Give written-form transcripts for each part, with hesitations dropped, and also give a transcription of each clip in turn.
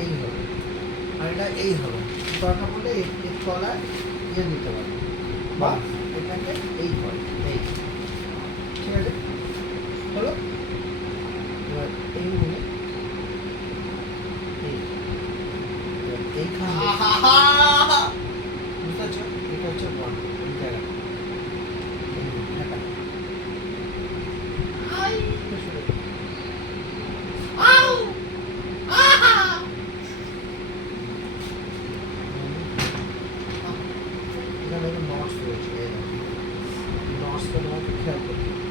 এই হবে, আর এটা এই হবে। দরকার পড়লে এর তলায় ইয়ে দিতে পারবে, বা এটাকে এই করে এই, ঠিক আছে হলো। এবার এই নিয়ে এইখানে বুঝতে পারছো, এটা হচ্ছে বল, এই জায়গা এখানে নটস রয়েছে, এই নটসটা তোমাকে খেয়াল করতে হবে।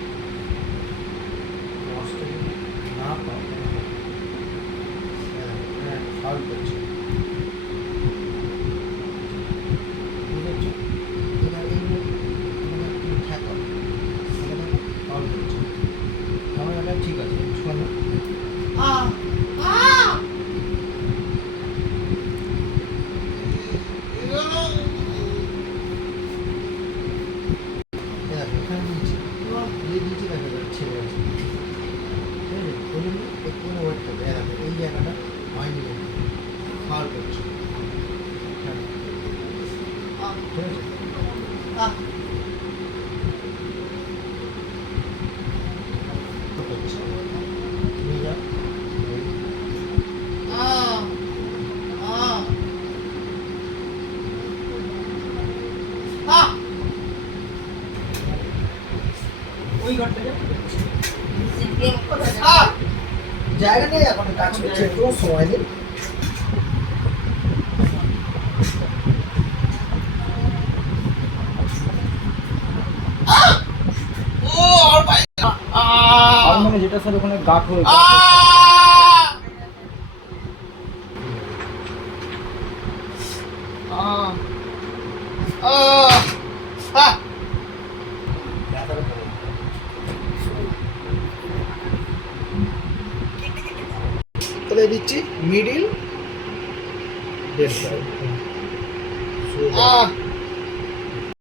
নটসটা যদি না পাও হ্যাঁ ফাউল করছে, বুঝেছো? এটা এই মানে তুমি ঠেকাও, এখানে ফাউল করছে, আমার এটা ঠিক আছে শোনো। এখানে নিচে এই নিচে দেখা যাচ্ছে, ঠিক আছে ওই জন্য একটু ওয়েট করবে, এই জায়গাটা হয়নি ফাউল করছে, ঠিক আছে নিয়ে যাও। ওই ঘরটা জায়গা নেই এখন, কাজ করছে, একটু সময় দিন। মানে যেটা স্যার ওখানে গাঁট হয়ে তাহলে দিচ্ছি মিডিল,